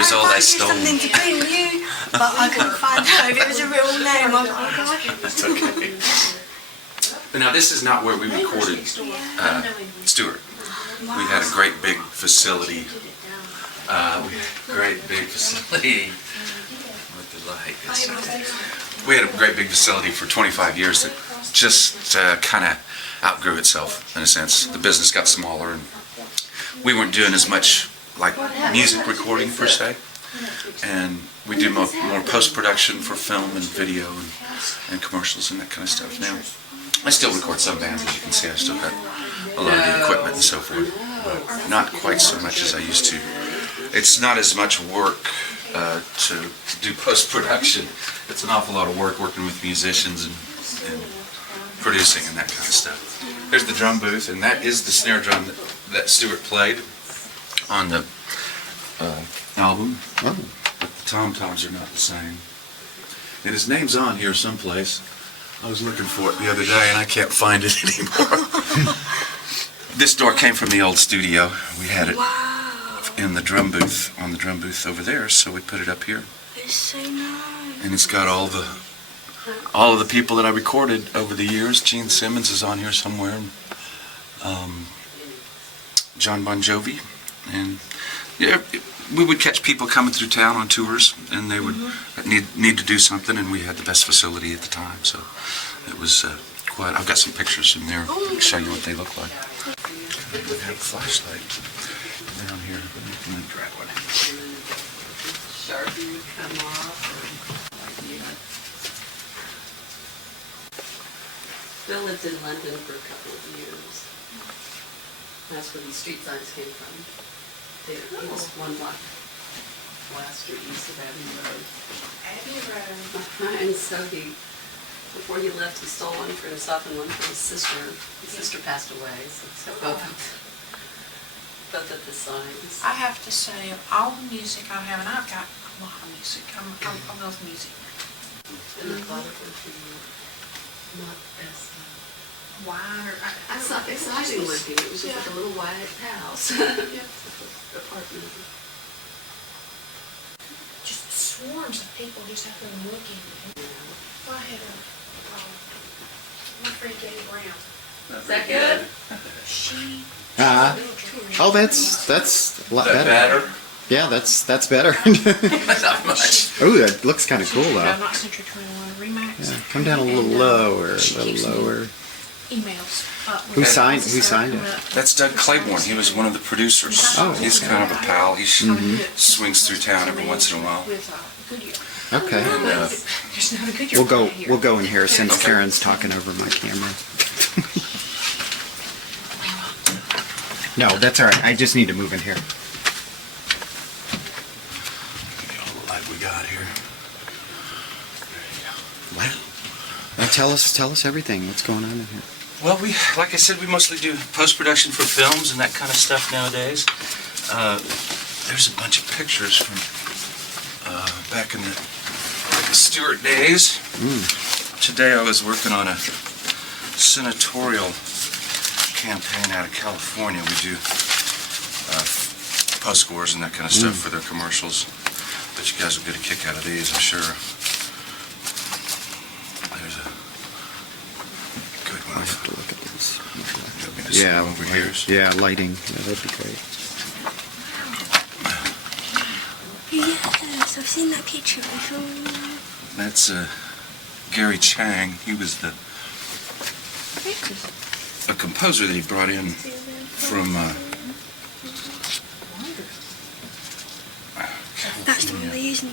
years old, I stole something to bring you, but I couldn't find out if it was a real name. I was like, oh, God. That's okay. But now this is not where we recorded Stewart. We had a great big facility. With the light. We had a great big facility for 25 years that just kind of outgrew itself, in a sense. The business got smaller, and we weren't doing as much like music recording per se. And we do more post-production for film and video and commercials and that kind of stuff now. I still record some bands, as you can see. I still got a lot of the equipment and so forth, but not quite so much as I used to. It's not as much work to do post-production. It's an awful lot of work working with musicians and producing and that kind of stuff. There's the drum booth, and that is the snare drum that Stewart played on the album. Oh. But the tom-toms are not the same. And his name's on here someplace. I was looking for it the other day, and I can't find it anymore. This door came from the old studio. We had it in the drum booth, on the drum booth over there, so we put it up here. It's so nice. And it's got all of the people that I recorded over the years. Gene Simmons is on here somewhere. John Bon Jovi. And yeah, we would catch people coming through town on tours, and they would need to do something, and we had the best facility at the time, so it was quite. I've got some pictures in there to show you what they look like. We have a flashlight down here. Let me grab one. Sharpie would come off. Bill lived in London for a couple of years. That's where these street signs came from. It was one block west or east of Abbey Road. Abbey Road. And so before he left, he stole one for himself and one for his sister. His sister passed away, so he took both of the signs. I have to say, of all the music I have, and I've got a lot of music, I love music. And I thought it would be not as Wider. I thought exciting looking. It was just like a little white house. Apartment. Just swarms of people just have been looking. Well, I had my friend Jay Brown. Is that good? She. Oh, that's a lot Is that better? Yeah, that's better. Not much. Oh, that looks kind of cool though. No, not Century 21, Remax. Yeah, come down a little lower, a little lower. Emails. Who signed it? That's Doug Claiborne. He was one of the producers. Oh, He's kind of a pal. He swings through town every once in a while. Okay. And, We'll go in here since Karen's talking over my camera. No, that's all right. I just need to move in here. Look at all the light we got here. Wow. Now tell us everything. What's going on in here? Well, like I said, we mostly do post-production for films and that kind of stuff nowadays. There's a bunch of pictures from back in the Stewart days. Today I was working on a senatorial campaign out of California. We do post scores and that kind of stuff for their commercials. But you guys will get a kick out of these, I'm sure. There's a good one. I have to look at these. Yeah, over here. Yeah, lighting. Yeah, that'd be great. Yes, I've seen that picture before. That's Gary Chang. He was a composer that he brought in from That's the one they use in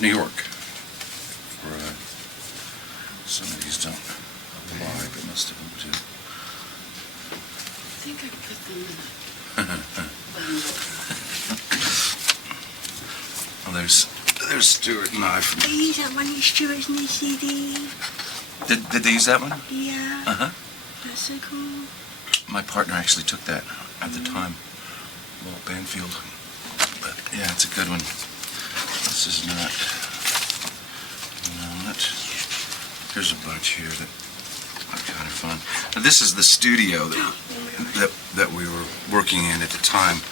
New York. For some of these don't apply, but most of them do. I think I put them in Well, there's Stewart and I from. They use that one in Stewart's new CD. Did they use that one? Yeah. That's so cool. My partner actually took that at the time, Walt Banfield. But yeah, it's a good one. This is not. Here's a bunch here that are kind of fun. Now, this is the studio that we were working in at the time.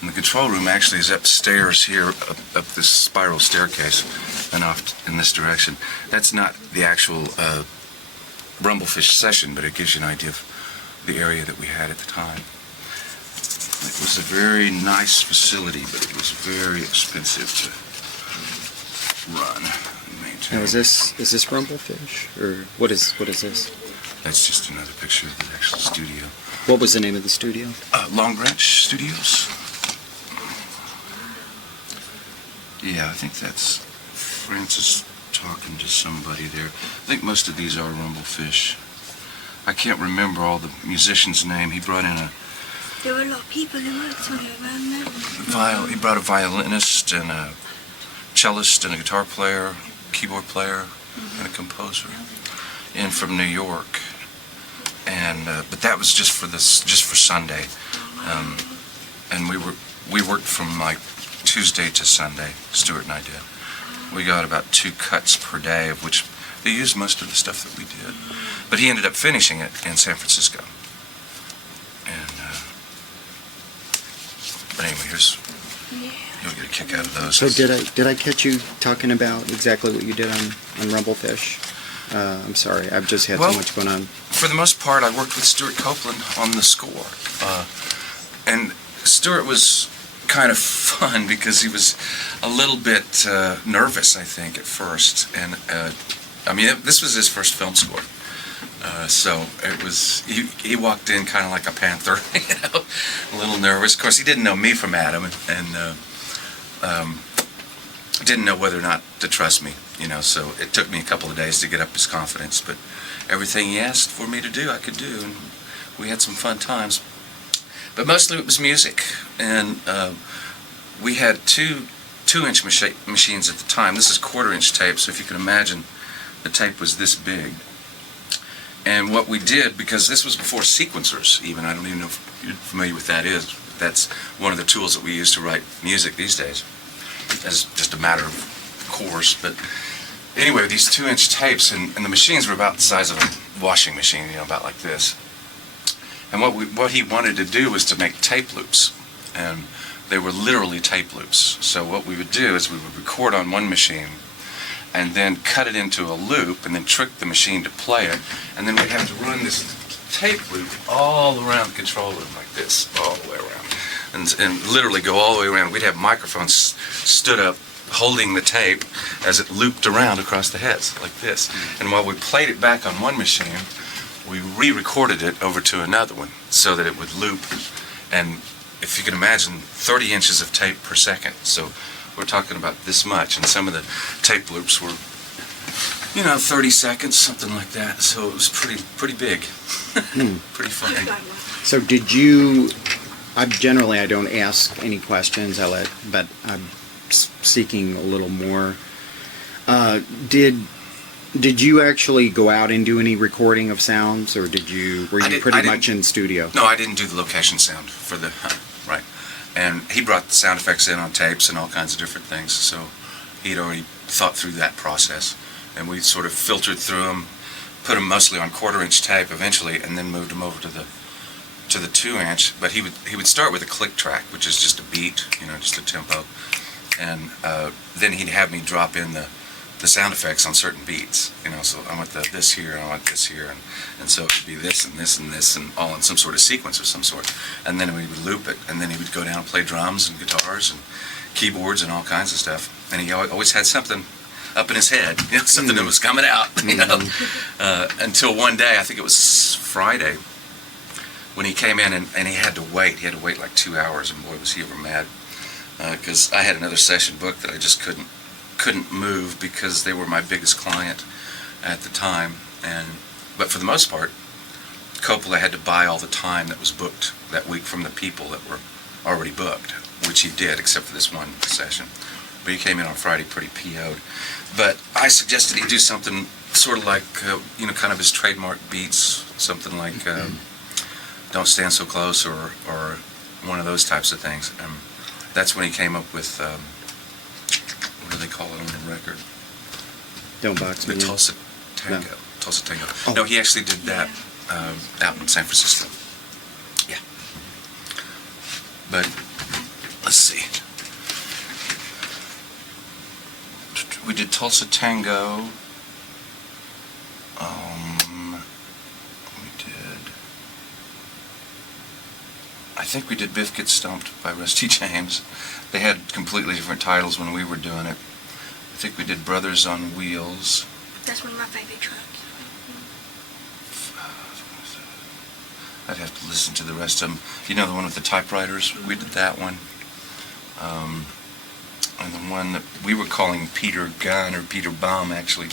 And the control room actually is upstairs here, up this spiral staircase, and off in this direction. That's not the actual Rumblefish session, but it gives you an idea of the area that we had at the time. It was a very nice facility, but it was very expensive to run and maintain. Now, is this Rumblefish, or what is this? That's just another picture of the actual studio. What was the name of the studio? Long Branch Studios. Yeah, I think that's Francis talking to somebody there. I think most of these are Rumblefish. I can't remember all the musicians' name. He brought in There were a lot of people who worked on it around there. he brought a violinist and a cellist and a guitar player, keyboard player, and a composer in from New York. And but that was just for Sunday, and we worked from like Tuesday to Sunday. Stewart and I did. We got about 2 cuts per day, of which they used most of the stuff that we did. But he ended up finishing it in San Francisco. And but anyway, you'll get a kick out of those. So did I catch you talking about exactly what you did on Rumblefish? I'm sorry, I've just had so much going on. For the most part, I worked with Stewart Copeland on the score. And Stewart was kind of fun because he was a little bit nervous, I think, at first. And I mean, this was his first film score. So it was, he walked in kind of like a panther, you know, a little nervous. Of course, he didn't know me from Adam, and didn't know whether or not to trust me, you know, so it took me a couple of days to get up his confidence, but everything he asked for me to do, I could do, and we had some fun times. But mostly it was music, and we had two 2-inch machines at the time. This is 1/4-inch tape, so if you can imagine, the tape was this big. And what we did, because this was before sequencers even, I don't even know if you're familiar with that is, that's one of the tools that we use to write music these days, as just a matter of course. But anyway, these 2-inch tapes, and the machines were about the size of a washing machine, you know, about like this. And what he wanted to do was to make tape loops, and they were literally tape loops. So what we would do is we would record on one machine, and then cut it into a loop, and then trick the machine to play it, and then we'd have to run this tape loop all around the control room like this, all the way around, and literally go all the way around. We'd have microphones stood up holding the tape as it looped around across the heads like this. And while we played it back on one machine, we re-recorded it over to another one so that it would loop. And if you can imagine, 30 inches of tape per second. So we're talking about this much, and some of the tape loops were, you know, 30 seconds, something like that. So it was pretty big, pretty funny. So did you? I don't ask any questions. But I'm seeking a little more. Did you actually go out and do any recording of sounds, or were you pretty much in studio? No, I didn't do the location sound for the right. And he brought the sound effects in on tapes and all kinds of different things. So he'd already thought through that process, and we sort of filtered through them, put them mostly on 1/4-inch tape eventually, and then moved them over to the 2-inch. But he would start with a click track, which is just a beat, you know, just a tempo, and then he'd have me drop in the sound effects on certain beats, you know. So I want this here, and I want this here, and so it would be this and this and this, and all in some sort of sequence of some sort. And then we would loop it, and then he would go down and play drums and guitars and keyboards and all kinds of stuff. And he always had something up in his head, you know, something that was coming out, you know. Until one day, I think it was Friday, when he came in and he had to wait. He had to wait like 2 hours, and boy, was he ever mad, because I had another session booked that I just couldn't move because they were my biggest client at the time. But for the most part, Coppola had to buy all the time that was booked that week from the people that were already booked, which he did, except for this one session. But he came in on Friday pretty PO'd. But I suggested he do something sort of like, you know, kind of his trademark beats, something like Don't Stand So Close, or one of those types of things. That's when he came up with, what do they call it on the record? Don't box me The in. Tulsa Tango. No. Tulsa Tango. Oh. No, he actually did that out in San Francisco. Yeah. But We did Tulsa Tango. I think we did Biff Gets Stumped by Rusty James. They had completely different titles when we were doing it. I think we did Brothers on Wheels. That's one of my favorite tracks. I'd have to listen to the rest of them. You know the one with the typewriters? We did that one. And the one that we were calling Peter Gunn, or Peter Baum actually,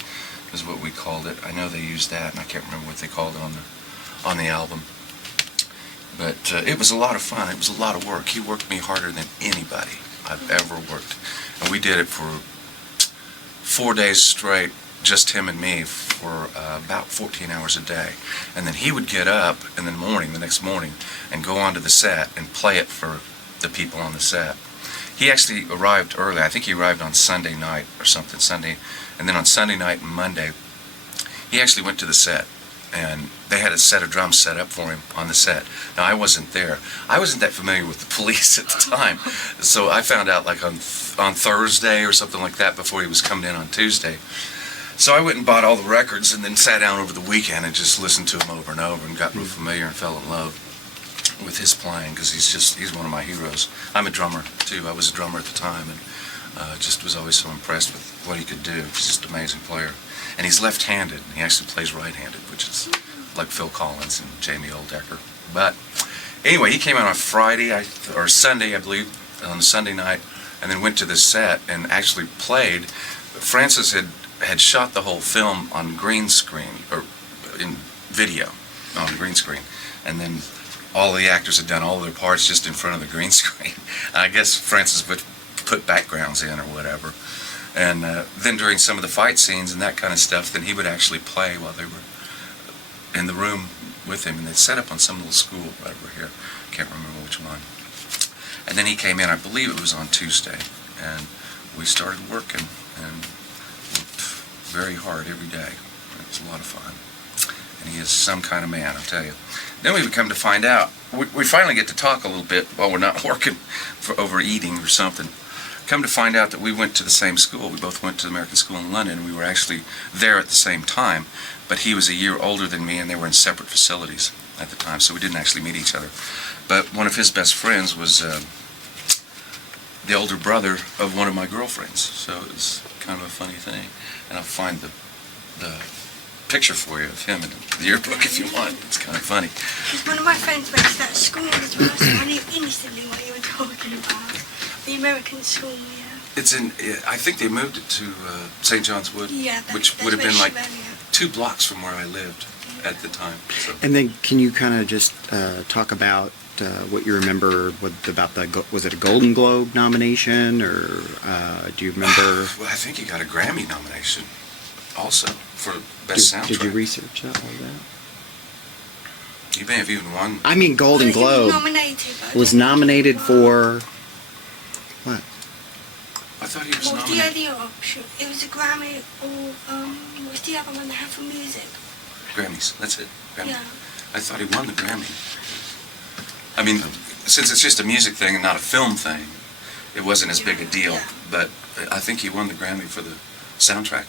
is what we called it. I know they used that, and I can't remember what they called it on the album. But it was a lot of fun. It was a lot of work. He worked me harder than anybody I've ever worked. And we did it for 4 days straight, just him and me, for about 14 hours a day. And then he would get up in the morning, the next morning, and go onto the set and play it for the people on the set. He actually arrived early. I think he arrived on Sunday night or something, Sunday. And then on Sunday night and Monday, he actually went to the set. And they had a set of drums set up for him on the set. Now, I wasn't there. I wasn't that familiar with the Police at the time. So I found out like on Thursday or something like that before he was coming in on Tuesday. So I went and bought all the records and then sat down over the weekend and just listened to him over and over and got real familiar and fell in love with his playing, because he's one of my heroes. I'm a drummer, too. I was a drummer at the time, and just was always so impressed with what he could do. He's just an amazing player. And he's left-handed. He actually plays right-handed, which is like Phil Collins and Jamie Oldecker. But anyway, he came out on Friday or Sunday, I believe, on Sunday night, and then went to the set and actually played. Francis had shot the whole film on green screen, or in video on green screen, and then all the actors had done all of their parts just in front of the green screen. I guess Francis would put backgrounds in or whatever. And then during some of the fight scenes and that kind of stuff, then he would actually play while they were in the room with him. And they'd set up on some little school right over here. Can't remember which one. And then he came in, I believe it was on Tuesday. And we started working and worked very hard every day. It was a lot of fun. And he is some kind of man, I'll tell you. Then we would come to find out, we finally get to talk a little bit while we're not working for overeating or something. Come to find out that we went to the same school. We both went to the American School in London. We were actually there at the same time, but he was a year older than me, and they were in separate facilities at the time, so we didn't actually meet each other. But one of his best friends was the older brother of one of my girlfriends, so it was kind of a funny thing. And I'll find the picture for you of him in the yearbook if you want. It's kind of funny. Because one of my friends went to that school as well, so I knew instantly what you were talking about. The American School, yeah. It's in, I think they moved it to St. John's Wood, Yeah, which that's would have where been she like went, yeah. 2 blocks from where I lived at the time. So. And then can you kind of just talk about what you remember about was it a Golden Globe nomination, or do you remember? Well, I think he got a Grammy nomination also for Best Soundtrack. Did you research that all that? You may have even won. I mean, Golden Globe was nominated for what? I thought he was What was the nominated. other option? It was a Grammy or, what's the other one they have for music? Grammys, that's it. Grammy. Yeah. I thought he won the Grammy. I mean, since it's just a music thing and not a film thing, it wasn't as big a deal. Yeah. But I think he won the Grammy for the soundtrack,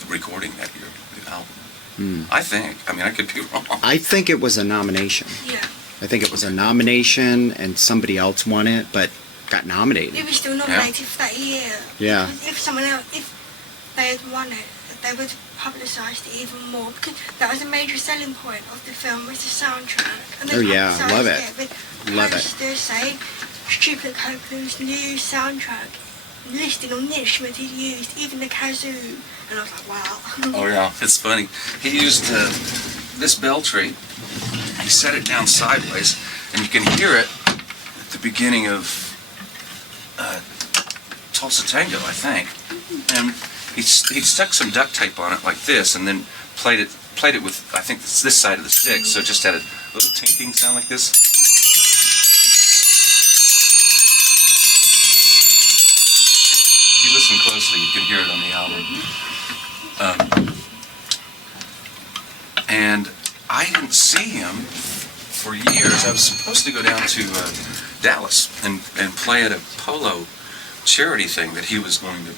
the recording that year, the album. I think. I mean, I could be wrong. I think it was a nomination. Yeah. I think it was a nomination, and somebody else won it, but got nominated. It was still nominated for that year. Yeah. Because if someone else, if they had won it, they would have publicised it even more, because that was a major selling point of the film, was the soundtrack. And they Oh, yeah, publicised love it. With Love it. posters saying Stewart Copeland's new soundtrack, listing all the instruments he used, even the kazoo. And I was like, wow. Oh yeah, it's funny. He used this bell tree. He set it down sideways, and you can hear it at the beginning of Tulsa Tango, I think. And he stuck some duct tape on it like this, and then played it with, I think, this side of the stick, so it just had a little tinking sound like this. If you listen closely, you can hear it on the album. And I didn't see him for years. I was supposed to go down to Dallas and play at a polo charity thing that he was going to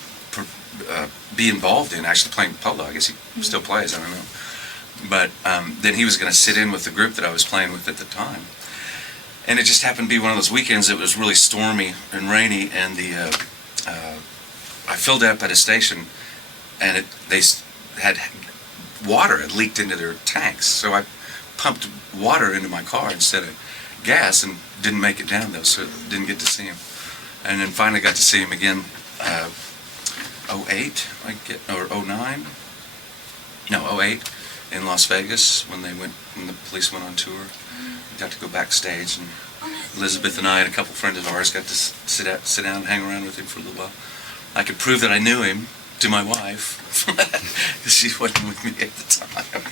be involved in actually playing polo. I guess he still plays, I don't know. But then he was going to sit in with the group that I was playing with at the time. And it just happened to be one of those weekends that was really stormy and rainy, and I filled up at a station, and they had water had leaked into their tanks, so I pumped water into my car instead of gas, and didn't make it down though, so didn't get to see him. And then finally got to see him again, 08, or 09? No, 08, in Las Vegas, when the police went on tour. Got to go backstage, and Elizabeth and I and a couple friends of ours got to sit down and hang around with him for a little while. I could prove that I knew him to my wife, because she wasn't with me at the time.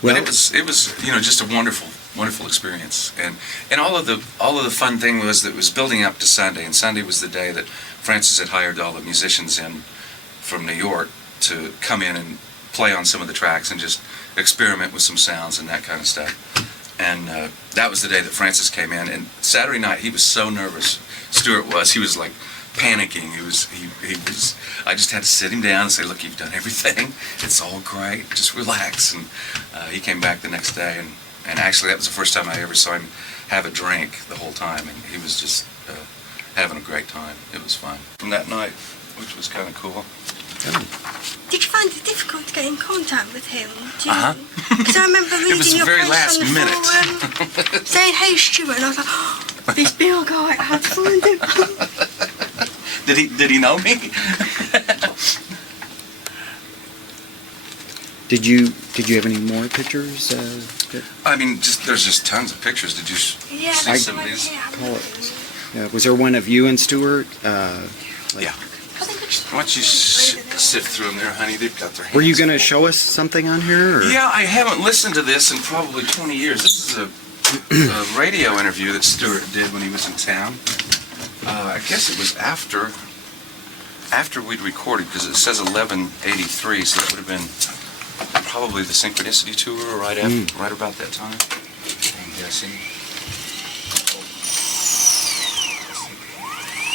But it was just a wonderful experience, and all of the fun thing was that it was building up to Sunday, and Sunday was the day that Francis had hired all the musicians in from New York to come in and play on some of the tracks and just experiment with some sounds and that kind of stuff. And that was the day that Francis came in, and Saturday night he was so nervous. Stewart was. He was like panicking. He was. I just had to sit him down and say, "Look, you've done everything. It's all great. Just relax." And he came back the next day, and actually that was the first time I ever saw him have a drink the whole time, and he was just having a great time. It was fun from that night, which was kind of cool. Did you find it difficult to get in contact with him? Because I remember it was reading your very post last on the minute. forum saying, "Hey, Stewart," and I was like, "Oh, this Bill guy, I had to find him." Did he know me? Did you have any more pictures? I mean, there's just tons of pictures. Did you Yeah, see that's some of right these? here. Was there one of you and Stewart? Yeah. Why don't you sift through them there, honey? They've got their hands Were you going to full. show us something on here? Or? Yeah, I haven't listened to this in probably 20 years. This is a radio interview that Stewart did when he was in town. I guess it was after we'd recorded, because it says 11/83, so that would have been probably the Synchronicity tour, or right about that time. I'm guessing.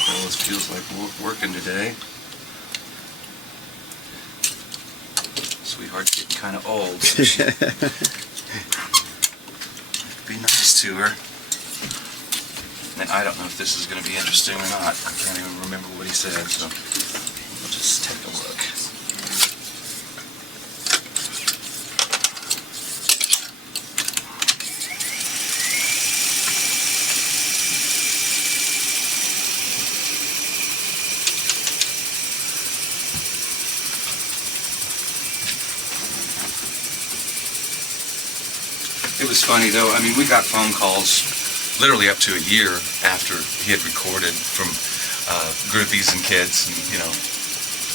Fellas feels like working today. Sweetheart's getting kind of old. So be nice to her. And I don't know if this is going to be interesting or not. I can't even remember what he said, so we'll just take a look. It was funny though. I mean, we got phone calls literally up to a year after he had recorded from groupies and kids, and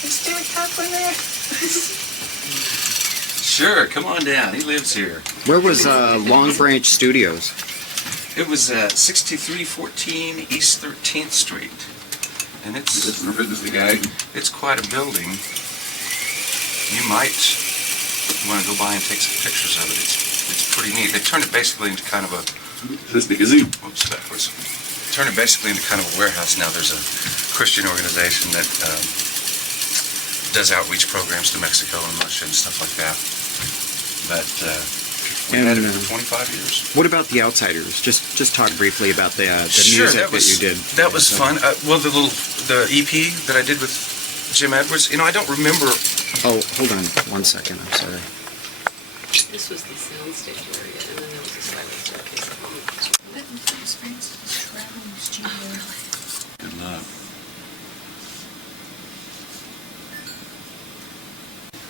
Is Stewart Copeland there? Sure, come on down. He lives here. Where was Long Branch Studios? It was 6314 East 13th Street, and it's quite a building. You might want to go by and take some pictures of it. It's pretty neat. They turned it basically into kind of a turned it basically into kind of a warehouse now. There's a Christian organization that does outreach programs to Mexico and Russia and stuff like that. But we had it for 25 years. What about The Outsiders? Just talk briefly about the Sure, music that you did. That was fun. Well, the EP that I did with Jim Edwards. I don't remember. Oh, hold on 1 second. I'm sorry. This was the soundstage area, and then there was a spiral staircase. Good luck.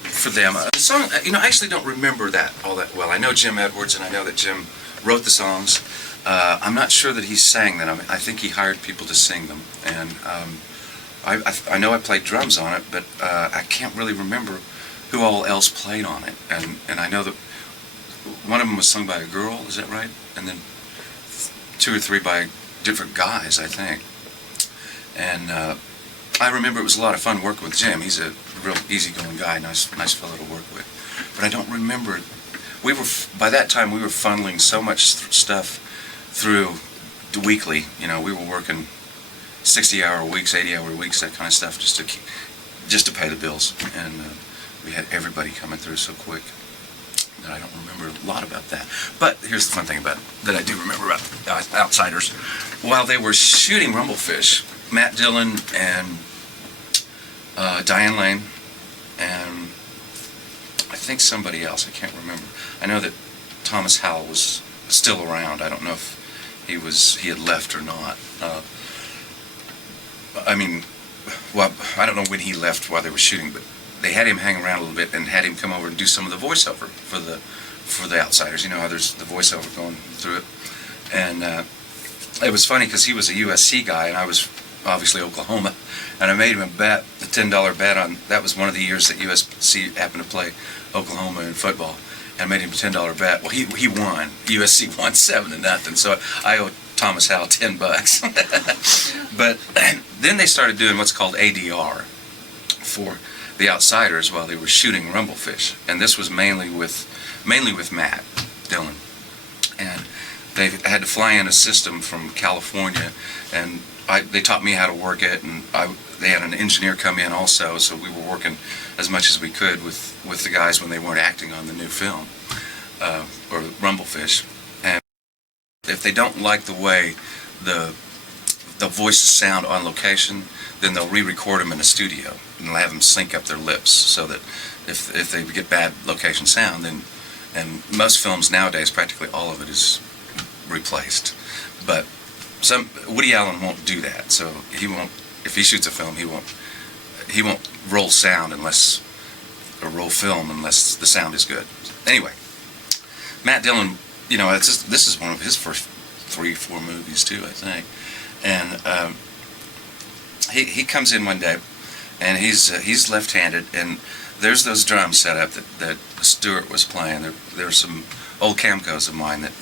For them, the song, I actually don't remember that all that well. I know Jim Edwards, and I know that Jim wrote the songs. I'm not sure that he sang them. I think he hired people to sing them, and I know I played drums on it, but I can't really remember who all else played on it. And I know that one of them was sung by a girl, is that right? And then 2 or 3 by different guys, I think. And I remember it was a lot of fun working with Jim. He's a real easygoing guy, nice fellow to work with. But I don't remember. By that time we were funneling so much stuff through the weekly. We were working 60-hour weeks, 80-hour weeks, that kind of stuff, just to pay the bills. And we had everybody coming through so quick that I don't remember a lot about that. But here's the fun thing that I do remember about Outsiders. While they were shooting Rumblefish, Matt Dillon and Diane Lane and I think somebody else, I can't remember. I know that Thomas Howell was still around. I don't know if he had left or not. I don't know when he left while they were shooting, but they had him hang around a little bit and had him come over and do some of the voiceover for the Outsiders. You know how there's the voiceover going through it. And it was funny because he was a USC guy and I was obviously Oklahoma, and I made him a bet, a $10 bet on, that was one of the years that USC happened to play Oklahoma in football, and I made him a $10 bet. Well, he won. USC won 7-0, so I owe Thomas Howell $10. But then they started doing what's called ADR for the Outsiders while they were shooting Rumblefish, and this was mainly with Matt Dillon, and they had to fly in a system from California, and they taught me how to work it, and they had an engineer come in also, so we were working as much as we could with the guys when they weren't acting on the new film, or Rumblefish. And if they don't like the way the voices sound on location, then they'll re-record them in a studio, and they'll have them sync up their lips, so that if they get bad location sound, then, and most films nowadays, practically all of it is replaced. But Woody Allen won't do that, so he won't. If he shoots a film, he won't roll sound or roll film unless the sound is good. Anyway, Matt Dillon, this is one of his first 3-4 movies too, I think, and he comes in one day, and he's left-handed, and there's those drums set up that Stewart was playing. There were some old Camcos of mine that.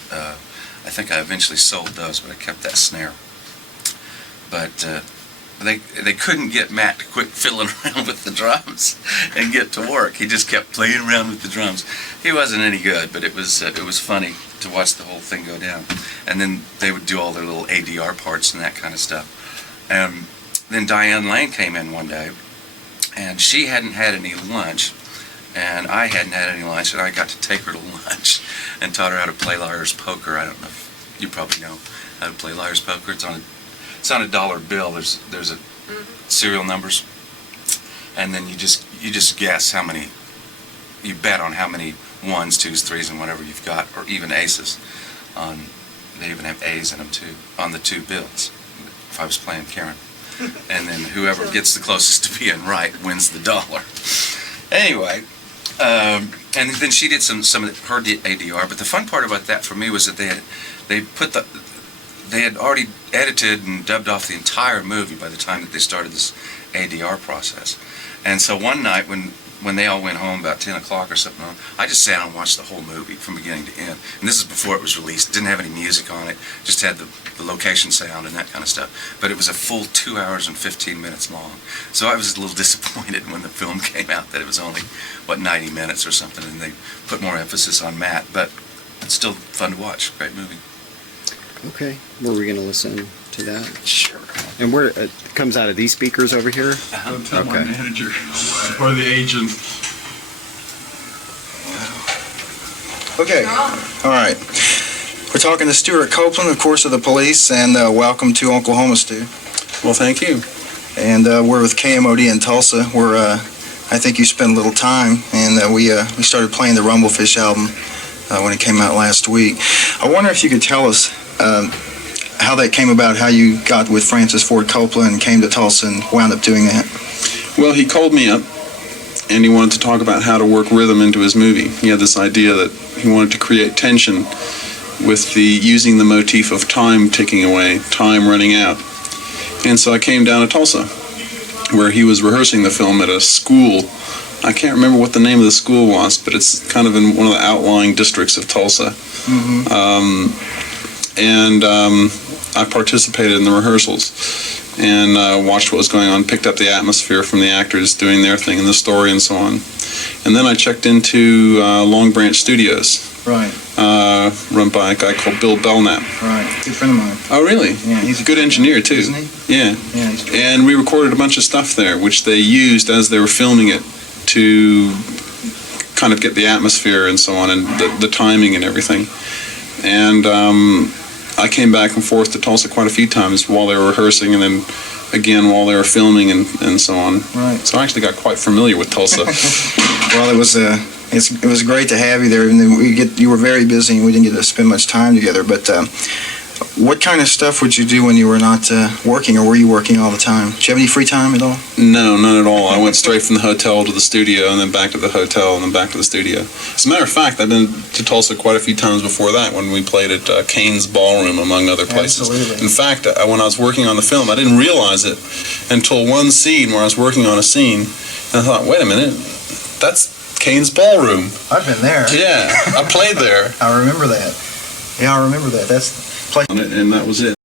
I think I eventually sold those, but I kept that snare. But they couldn't get Matt to quit fiddling around with the drums and get to work. He just kept playing around with the drums. He wasn't any good, but it was funny to watch the whole thing go down. And then they would do all their little ADR parts and that kind of stuff. Then Diane Lane came in one day, and she hadn't had any lunch, and I hadn't had any lunch, and I got to take her to lunch and taught her how to play liar's poker. I don't know if you probably know how to play liar's poker. It's on a dollar bill. There's a serial numbers, and then you just guess how many. You bet on how many 1s, 2s, 3s, and whatever you've got, or even aces. They even have A's in them too on the 2 bills. If I was playing Karen, and then whoever gets the closest to being right wins the dollar. Anyway. And then she did some of her ADR, but the fun part about that for me was that they had already edited and dubbed off the entire movie by the time that they started this ADR process. And so one night when they all went home about 10 o'clock or something, I just sat and watched the whole movie from beginning to end. And this is before it was released. It didn't have any music on it, just had the location sound and that kind of stuff. But it was a full 2 hours and 15 minutes long. So I was a little disappointed when the film came out that it was only, 90 minutes or something, and they put more emphasis on Matt. But it's still fun to watch. Great movie. Okay. Were we going to listen to that? Sure. And where it comes out of these speakers over here? Don't tell my Okay. manager or the agent. Okay, all right. We're talking to Stewart Copeland, of course, of the police, and welcome to Oklahoma, Stu. Well, thank you. And we're with KMOD in Tulsa, where I think you spent a little time, and we started playing the Rumblefish album when it came out last week. I wonder if you could tell us how that came about, how you got with Francis Ford Coppola and came to Tulsa and wound up doing that. Well, he called me up, and he wanted to talk about how to work rhythm into his movie. He had this idea that he wanted to create tension with using the motif of time ticking away, time running out. And so I came down to Tulsa, where he was rehearsing the film at a school. I can't remember what the name of the school was, but it's kind of in one of the outlying districts of Tulsa. I participated in the rehearsals and watched what was going on, picked up the atmosphere from the actors doing their thing and the story and so on. And then I checked into Long Branch Studios. Right. run by a guy called Bill Belknap. Right. Good friend of mine. Oh, really? Yeah, He's a good engineer, too. Isn't he? Yeah. Yeah. He's And we recorded a bunch of stuff there, which they used as they were filming it to kind of get the atmosphere and so on, and the timing and everything. And I came back and forth to Tulsa quite a few times while they were rehearsing, and then again while they were filming and so on. Right. So I actually got quite familiar with Tulsa. Well, it was great to have you there, and then you were very busy, and we didn't get to spend much time together. But what kind of stuff would you do when you were not working, or were you working all the time? Did you have any free time at all? No, none at all. I went straight from the hotel to the studio, and then back to the hotel, and then back to the studio. As a matter of fact, I've been to Tulsa quite a few times before that, when we played at Kane's Ballroom, among other places. Absolutely. In fact, when I was working on the film, I didn't realize it until one scene where I was working on a scene, and I thought, wait a minute, that's Kane's Ballroom. I've been there. Yeah, I played there. I remember that. Yeah, I remember that. That's And that was it.